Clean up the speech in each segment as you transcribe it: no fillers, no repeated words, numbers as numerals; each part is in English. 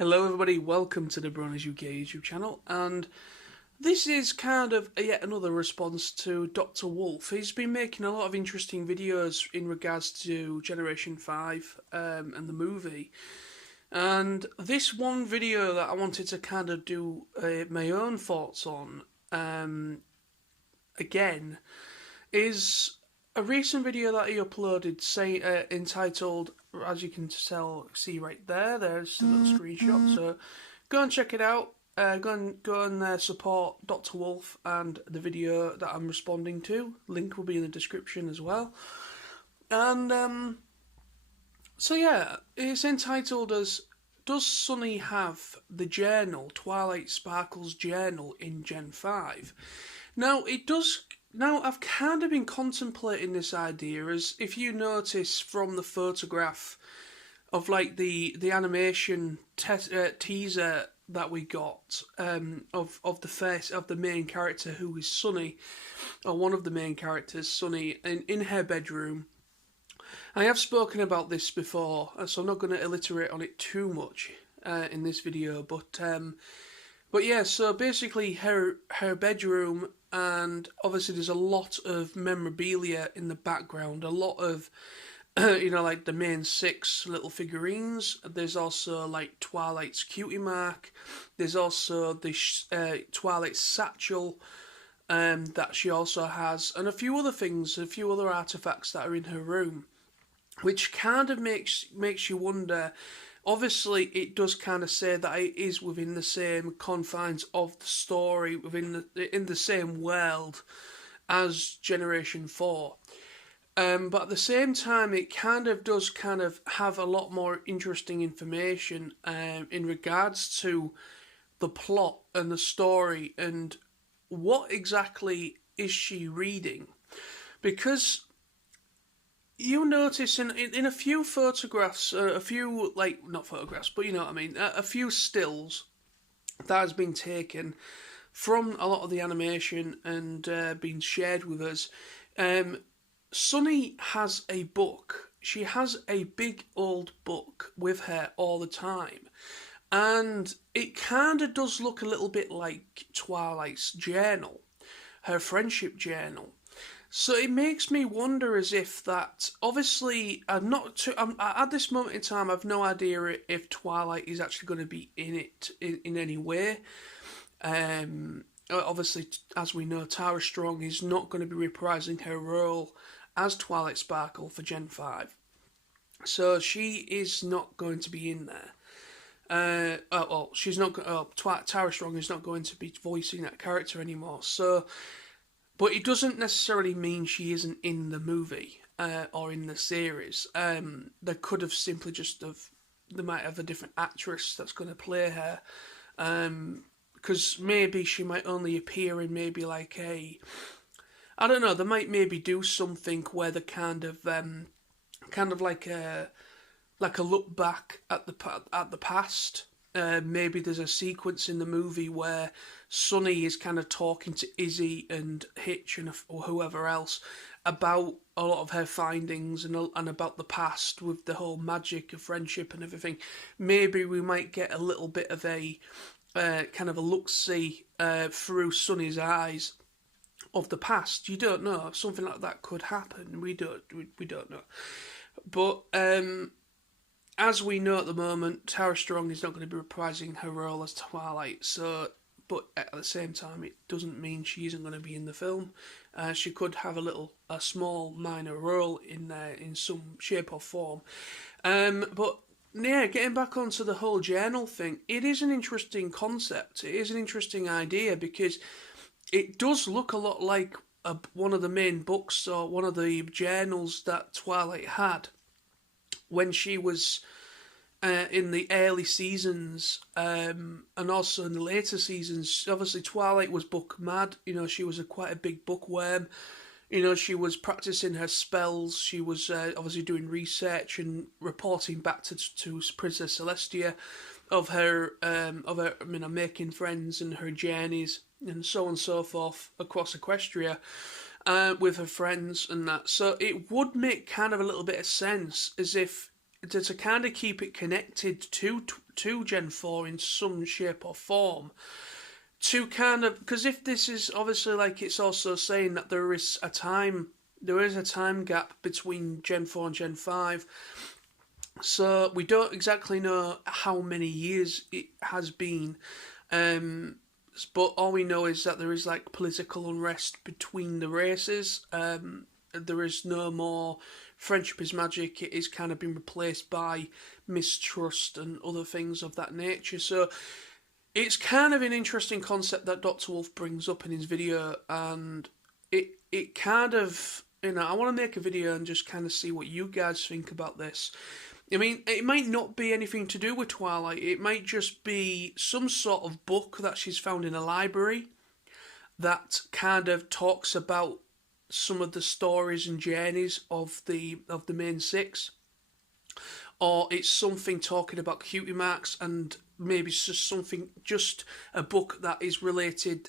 Hello everybody, welcome to the Broners UK YouTube channel, and this is kind of yet another response to DrWolf. He's been making a lot of interesting videos in regards to Generation 5 and the movie. And this one video that I wanted to kind of do my own thoughts on, again, is a recent video that he uploaded entitled, as you can see right there, there's a little screenshot, so go and check it out. Go and support DrWolf and the video that I'm responding to. Link will be in the description as well. And so yeah, it's entitled as "Does Sunny have the journal, Twilight Sparkle's journal in Gen 5?" Now it does. Now I've kind of been contemplating this idea, as if you notice from the photograph of like the animation teaser that we got of the face of the main character, who is Sunny, or one of the main characters, Sunny, in her bedroom. I have spoken about this before, so I'm not going to iterate on it too much in this video, but yeah, so basically her bedroom, and obviously there's a lot of memorabilia in the background, a lot of like the main 6 little figurines. There's also like Twilight's cutie mark. There's also the Twilight satchel that she also has, and a few other things, a few other artifacts that are in her room, which kind of makes you wonder. Obviously, it does kind of say that it is within the same confines of the story, in the same world as Generation 4. But at the same time, it kind of does have a lot more interesting information in regards to the plot and the story and what exactly is she reading. Because you notice in a few photographs, a few, like, not photographs, but you know what I mean, a few stills that has been taken from a lot of the animation and been shared with us. Sunny has a book. She has a big old book with her all the time. And it kind of does look a little bit like Twilight's journal, her friendship journal. So it makes me wonder, as if that, obviously, at this moment in time, I've no idea if Twilight is actually going to be in it in any way. Obviously, as we know, Tara Strong is not going to be reprising her role as Twilight Sparkle for Gen 5. So she is not going to be in there. She's not. Tara Strong is not going to be voicing that character anymore. So, but it doesn't necessarily mean she isn't in the movie or in the series. They could have simply they might have a different actress that's going to play her. Because maybe she might only appear in maybe like I don't know. They might maybe do something where they kind of like a look back at the past. Maybe there's a sequence in the movie where Sunny is kind of talking to Izzy and Hitch or whoever else about a lot of her findings and about the past with the whole magic of friendship and everything. Maybe we might get a little bit of a kind of a look-see through Sunny's eyes of the past. You don't know. Something like that could happen. We don't know. But as we know at the moment, Tara Strong is not going to be reprising her role as Twilight. So, but at the same time, it doesn't mean she isn't going to be in the film. She could have a small minor role in there in some shape or form. But yeah, getting back onto the whole journal thing, it is an interesting concept. It is an interesting idea, because it does look a lot like one of the main books or one of the journals that Twilight had when she was in the early seasons, and also in the later seasons. Obviously, Twilight was book mad. You know, she was quite a big bookworm. You know, she was practicing her spells. She was obviously doing research and reporting back to Princess Celestia of her making friends and her journeys and so on and so forth across Equestria with her friends and that. So it would make kind of a little bit of sense, as if to kind of keep it connected to Gen 4 in some shape or form. To kind of, because if this is obviously, like, it's also saying that there is a time gap between Gen 4 and Gen 5. So we don't exactly know how many years it has been. But all we know is that there is like political unrest between the races. There is no more friendship is magic. It is kind of been replaced by mistrust and other things of that nature. So it's kind of an interesting concept that Dr. Wolf brings up in his video, and it kind of, I want to make a video and just kind of see what you guys think about this. I mean, it might not be anything to do with Twilight. It might just be some sort of book that she's found in a library that kind of talks about some of the stories and journeys of the main six. Or it's something talking about cutie marks, and maybe it's just a book that is related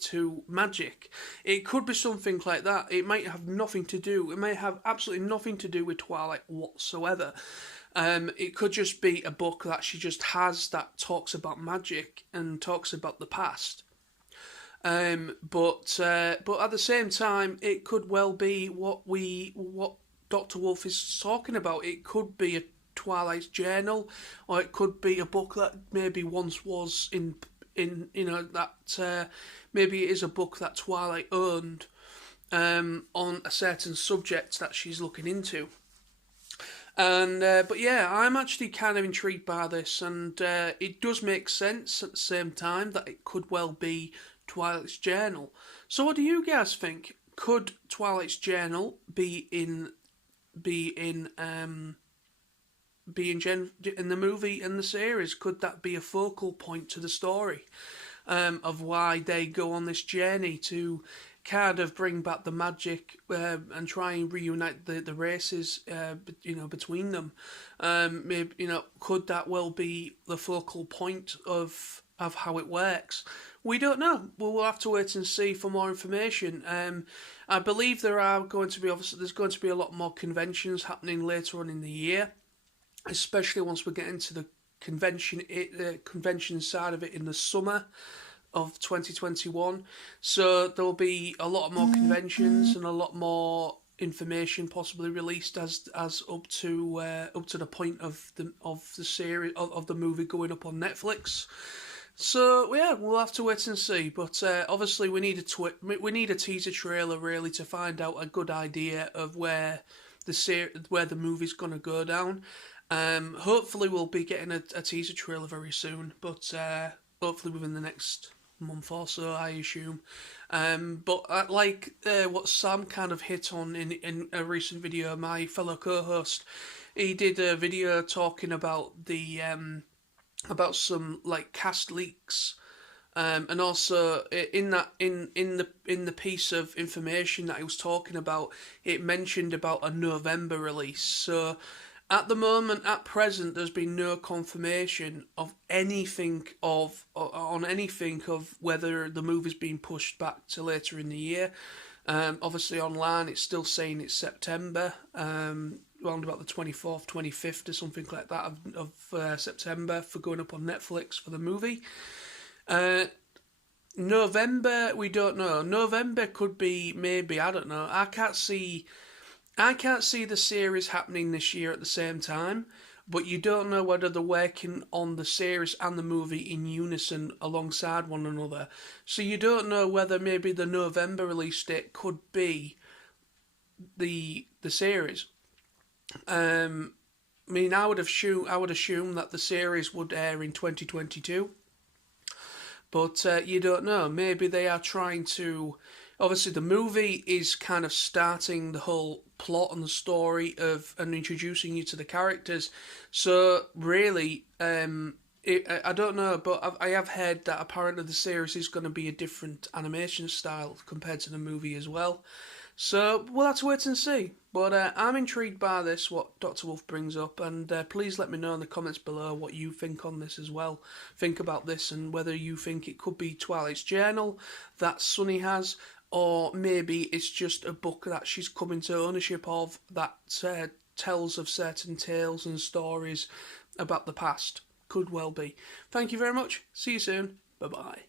to magic. It could be something like that. It might have nothing to do. It might have absolutely nothing to do with Twilight whatsoever. It could just be a book that she just has that talks about magic and talks about the past. But at the same time, it could well be what Dr. Wolf is talking about. It could be a Twilight's journal, or it could be a book that maybe once was in that maybe it is a book that Twilight owned on a certain subject that she's looking into. And but yeah, I'm actually kind of intrigued by this, and it does make sense at the same time that it could well be Twilight's journal. So what do you guys think? Could Twilight's journal be in the movie and the series? Could that be a focal point to the story of why they go on this journey to kind of bring back the magic and try and reunite the races between them? Maybe could that well be the focal point of how it works? We don't know. We'll have to wait and see for more information. I believe there's going to be a lot more conventions happening later on in the year, especially once we get into the convention side of it in the summer of 2021. So there'll be a lot more conventions and a lot more information possibly released as up to the point of the series of the movie going up on Netflix. So yeah, we'll have to wait and see. But obviously, we need a teaser trailer really to find out a good idea of where the movie's gonna go down. Hopefully, we'll be getting a teaser trailer very soon. But hopefully within the next month or so, I assume. But like what Sam kind of hit on in a recent video, my fellow co-host, he did a video talking about about some like cast leaks, and also in the piece of information that he was talking about, it mentioned about a November release. So at the moment, at present, there's been no confirmation of anything of whether the movie's been pushed back to later in the year. Obviously online it's still saying it's September, around about the 24th, 25th or something like that of September for going up on Netflix for the movie. November, we don't know. November could be maybe, I don't know. I can't see the series happening this year at the same time, but you don't know whether they're working on the series and the movie in unison alongside one another. So you don't know whether maybe the November release date could be the series. I mean, I would assume that the series would air in 2022, but you don't know. Maybe they are trying to. Obviously, the movie is kind of starting the whole plot and the story and introducing you to the characters. So really, I don't know, but I have heard that apparently the series is going to be a different animation style compared to the movie as well. So we'll have to wait and see. But I'm intrigued by this, what Dr. Wolf brings up, and please let me know in the comments below what you think on this as well. Think about this and whether you think it could be Twilight's journal that Sunny has, or maybe it's just a book that she's come into ownership of that tells of certain tales and stories about the past. Could well be. Thank you very much. See you soon. Bye-bye.